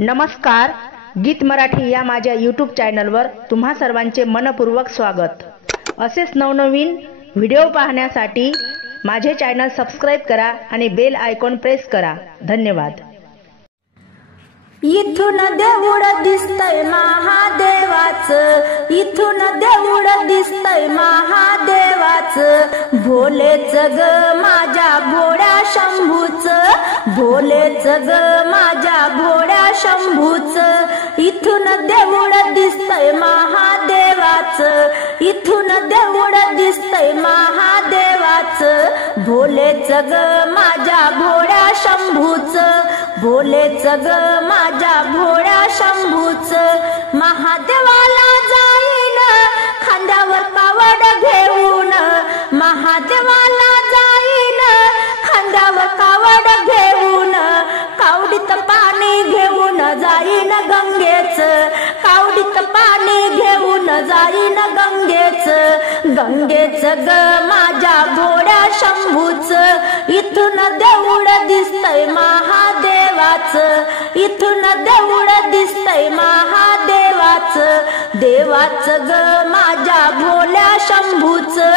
नमस्कार, गीत मराठी या माझ्या यूट्यूब चॅनलवर तुम्हा सर्वांचे मनपूर्वक स्वागत। असेच नवनवीन व्हिडिओ पाहण्यासाठी माझे चॅनल सबस्क्राइब करा आणि बेल आयकॉन प्रेस करा। धन्यवाद। इथून देऊळ दिसतय महादेवाचं, इथून देऊळ दिसतय महादेवाचं, भोलेच ग माझ्या भोळ्या शंभूचं, भोलेच ग माझ्या भोळ्या शंभूचं, इथून देऊळ दिसतय महादेवाचं, इथून देऊळ दिसतय महादेवाचं, भोलेच ग माझ्या भोळ्या शंभूचं, भोलेच ग माझ्या भोळ्या शंभूचं, महादेवाला जाईन खांद्यावर कावड घेऊन, महादेवाला जाईन खांद्यावर कावड घेऊन, कावडीत पाणी घेऊन जाईन गंगेच, कावडीत पाणी घेऊन जाईन गंगेच, गंगेच ग माझ्या भोळ्या शंभूचं, इथून देऊळ दिसतय महादेवाचं, इथून देऊळ दिसतय महादेवाचं, देवाचं ग माझ्या भोळ्या शंभूचं,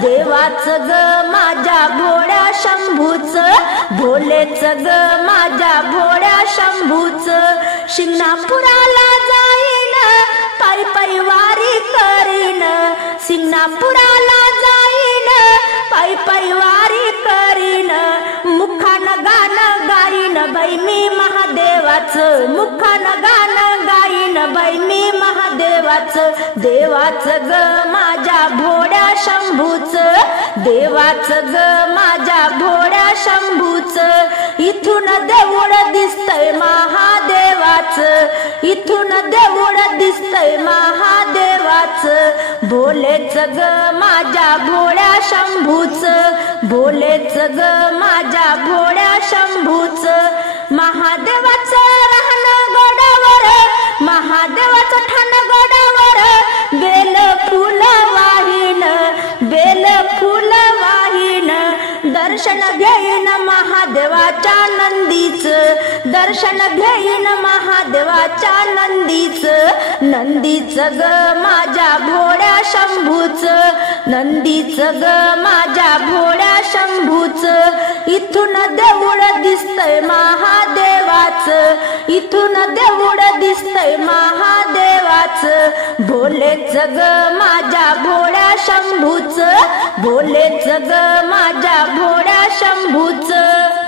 देवाचं ग माझ्या भोळ्या शंभूचं, भोलेच ग माझ्या भोळ्या शंभूचं, शिंगणापुराला जाईन पायी पायी वारी करीन, शिंगणापुराला जाईन पायी पायी वारी करीन, मुखानं गाणं गाईन बाई मी महादेवाचं, मुखानं गाणं गाईन बाई मी महादेवाचं, देवाचं ग माझ्या भोळ्या शंभूचं, देवाचं ग माझ्या भोळ्या शंभूचं, इथून देऊळ दिसतय महादेवाचं, इथून देऊळ दिसतय महादेवाचं, भोलेच ग माझ्या भोळ्या शंभूचं, भोलेच ग माझ्या भोळ्या शंभूचं, महादेवाचं राहणं गोडावर, महादेवाचं ठाण गोडावर, बेल फुल वाहीन, बेल फुल वाहीन, दर्शन घेईन महादेवाच्या नंदीचं, दर्शन घेईन महादेवाच्या नंदीचं, नंदीचं ग माझ्या भोळ्या शंभूचं, नंदीचं ग माझ्या भोळ्या शंभूचं, इथून देऊळ दिसतय महादेवाचं, इथून देऊळ दिसतय महादेवाचं, भोलेच ग माझ्या भोळ्या शंभूचं, भोलेच ग माझ्या भोळ्या शंभूचं।